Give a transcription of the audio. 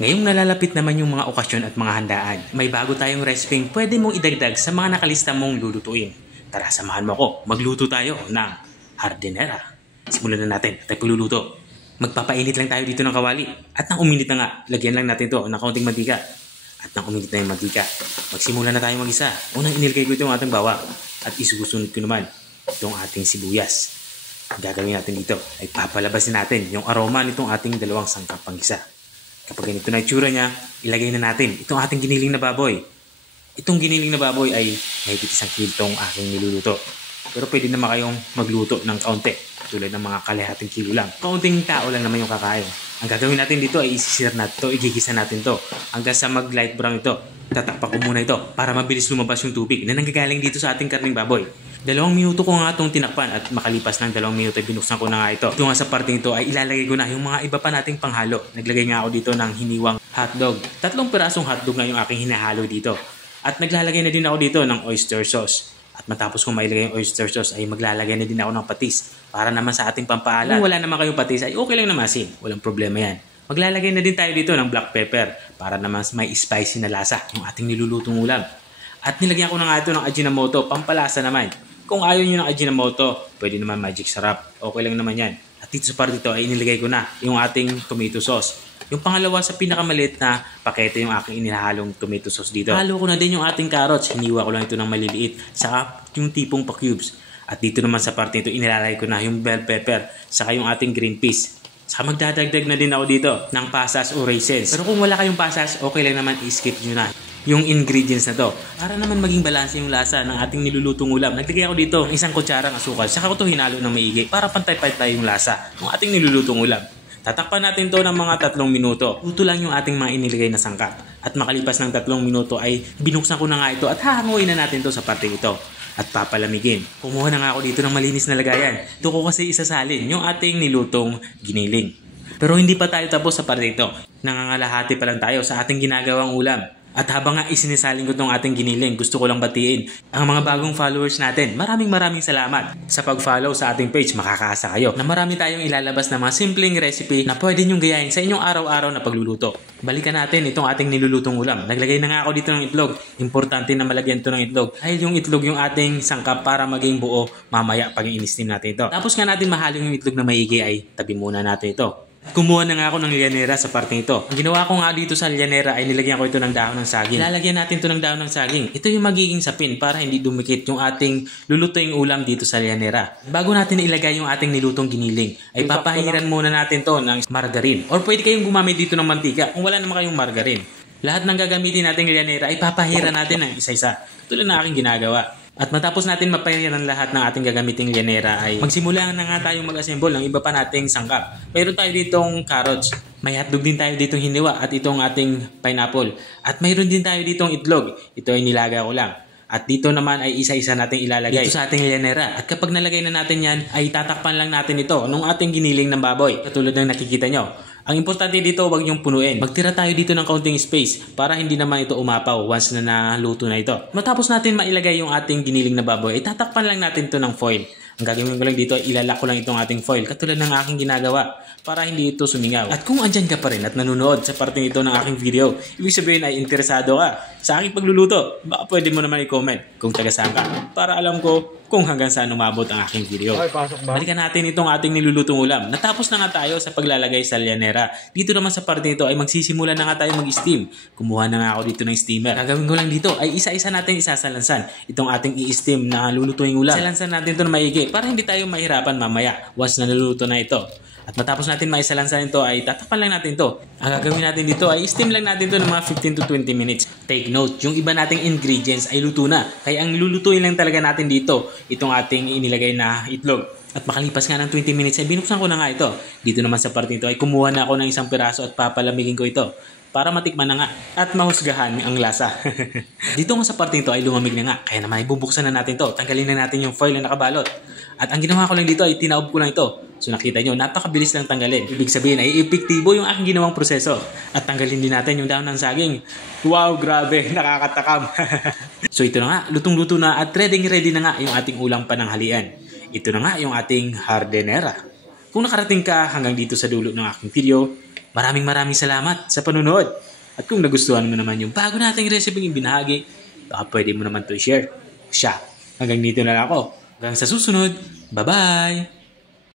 Ngayong nalalapit naman yung mga okasyon at mga handaan, may bago tayong resepeng pwede mong idagdag sa mga nakalista mong lulutuin. Tara, samahan mo ako. Magluto tayo ng hardinera. Simulan na natin at pagluluto. Magpapainit lang tayo dito ng kawali. At nang uminit na nga, lagyan lang natin to ng kaunting mantika. At nang uminit na yung mantika, magsimula na tayo mag-isa. Unang inilagay ko itong ating bawang. At isusunod ko naman itong ating sibuyas. Ang gagawin natin dito ay papalabasin natin yung aroma nitong ating dalawang sangkap panggisa. Kapag ganito na itsura niya, ilagay na natin itong ating giniling na baboy. Itong giniling na baboy ay mahigit 1 kilong aking niluluto. Pero pwede naman kayong magluto ng kaunti, tulad ng mga kalahating kilo lang. Kaunting tao lang naman yung kakain. Ang gagawin natin dito ay isisir natin ito, igigisa natin to hanggang sa mag light brown ito. Tatakpan ko muna ito para mabilis lumabas yung tubig na nanggagaling dito sa ating karning baboy. 2 minuto ko nga itong tinakpan at makalipas ng 2 minuto ay binuksan ko na nga ito. Ito nga sa parting ito ay ilalagay ko na yung mga iba pa nating panghalo. Naglagay nga ako dito ng hiniwang hotdog. 3 pirasong hotdog na yung aking hinahalo dito. At naglalagay na din ako dito ng oyster sauce. At matapos kong mailagay yung oyster sauce ay maglalagay na din ako ng patis para naman sa ating pampaalat. Kung wala naman kayong patis ay okay lang na masin. Walang problema yan. Maglalagay na din tayo dito ng black pepper para naman may spicy na lasa yung ating nilulutong ulam. At nilagyan ko na nga ito ng Ajinomoto, pampalasa naman. Kung ayaw nyo ng Ajinomoto, pwede naman magic sarap. Okay lang naman yan. At dito sa part dito ay inilagay ko na yung ating tomato sauce. Yung pangalawa sa pinakamaliit na pakete yung aking inihalong tomato sauce dito. Halo ko na din yung ating carrots. Hiniwa ko lang ito ng maliliit. Saka yung tipong pa-cubes. At dito naman sa part nito, inilalagay ko na yung bell pepper. Saka yung ating green peas. Saka magdadagdag na din ako dito ng pasas o raisins. Pero kung wala kayong pasas, okay lang naman i-skip nyo na yung ingredients na to. Para naman maging balanse yung lasa ng ating nilulutong ulam. Naglagay ako dito ng 1 kutsarang asukal. Saka ko ito hinalo ng maigi para pantay-pantay yung lasa ng ating nilulutong ulam. Tatakpan natin to ng mga 3 minuto. Luto lang yung ating mga inilagay na sangkap. At makalipas ng 3 minuto ay binuksan ko na nga ito at hahanguin na natin to sa parte ito. At papalamigin. Kumuha na nga ako dito ng malinis na lagayan. Ito ko kasi isasalin yung ating nilutong giniling. Pero hindi pa tayo tapos sa parte ito. Nangangalahati pa lang tayo sa ating ginagawang ulam. At habang nga isinisalin ko itong ating giniling, gusto ko lang batiin ang mga bagong followers natin. Maraming salamat sa pag-follow sa ating page. Makakaasa kayo na marami tayong ilalabas na mga simpleng recipe na pwede nyong gayahin sa inyong araw-araw na pagluluto. Balikan natin itong ating nilulutong ulam. Naglagay na nga ako dito ng itlog. Importante na malagyan ito ng itlog. Dahil yung itlog yung ating sangkap para maging buo mamaya pag i-steam natin ito. Tapos nga natin mahalo yung itlog na maigi ay tabi muna natin ito. Kumuha na nga ako ng llanera sa parte ito. Ang ginawa ko nga dito sa llanera ay nilagyan ko ito ng dahon ng saging. Lalagyan natin ito ng dahon ng saging. Ito yung magiging sapin para hindi dumikit yung ating lulutuing ulam dito sa llanera. Bago natin ilagay yung ating nilutong giniling, ay papahiran muna natin to ng margarine. Or pwede kayong gumamit dito ng mantika kung wala naman kayong margarine. Lahat ng gagamitin nating llanera ay papahiran natin ng isa-isa. Tulad na aking ginagawa. At matapos natin mapahiran lahat ng ating gagamiting llanera ay magsimula na nga tayong mag-assemble ng iba pa nating sangkap. Mayroon tayo ditong carrots, may hotdog din tayo ditong hiniwa at itong ating pineapple. At mayroon din tayo ditong itlog. Ito ay nilaga ko lang. At dito naman ay isa-isa natin ilalagay dito sa ating llanera. At kapag nalagay na natin yan, ay tatakpan lang natin ito nung ating giniling ng baboy. Katulad ng nakikita nyo. Ang importante dito, huwag niyong punuin. Magtira tayo dito ng kaunting space para hindi naman ito umapaw once na naluto na ito. Matapos natin mailagay yung ating giniling na baboy, ay tatakpan lang natin ito ng foil. Ang gagawin ko lang dito, ilalak ko lang itong ating foil katulad ng aking ginagawa para hindi ito sumingaw. At kung andyan ka pa rin at nanonood sa parting ito ng aking video, ibig sabihin ay interesado ka sa aking pagluluto, baka pwede mo naman i-comment kung taga saan ka para alam ko kung hanggang saan umabot ang aking video. Balikan natin itong ating nilulutong ulam. Natapos na nga tayo sa paglalagay sa llanera. Dito naman sa parte ito ay magsisimula na nga tayo mag-steam. Kumuha na nga ako dito ng steamer. Gagawin ko lang dito ay isa-isa natin isasalansan itong ating i-steam na lulutuing ulam. Salansan natin ito na maigi para hindi tayo mahirapan mamaya once na naluluto na ito. At matapos natin maisalansan ito ay tatakpan lang natin ito. Ang gagawin natin dito ay steam lang natin ito ng mga 15 to 20 minutes. Take note, yung iba nating ingredients ay luto na. Kaya ang lulutuin lang talaga natin dito, itong ating inilagay na itlog. At makalipas nga ng 20 minutes ay binuksan ko na nga ito. Dito naman sa part nito ay kumuha na ako ng 1 piraso at papalamigin ko ito para matikman na nga at mahusgahan ang lasa. Dito nga sa part nito ay lumamig na nga. Kaya naman ibubuksan na natin to. Tanggalin na natin yung foil na nakabalot. At ang ginawa ko lang dito ay tinaob ko lang ito. So nakita nyo, napakabilis lang tanggalin. Ibig sabihin ay epektibo yung aking ginawang proseso. At tanggalin din natin yung dahon ng saging. Wow, grabe, nakakatakam. So ito na nga, lutong-luto na at ready na nga yung ating ulang pananghalian. Ito na nga yung ating hardinera. Kung nakarating ka hanggang dito sa dulo ng aking video, maraming salamat sa panunod. At kung nagustuhan mo naman yung bago nating recipe yung binahagi, baka pwede mo naman to i-share. Siya, hanggang dito na lang ako. Hanggang sa susunod, bye-bye!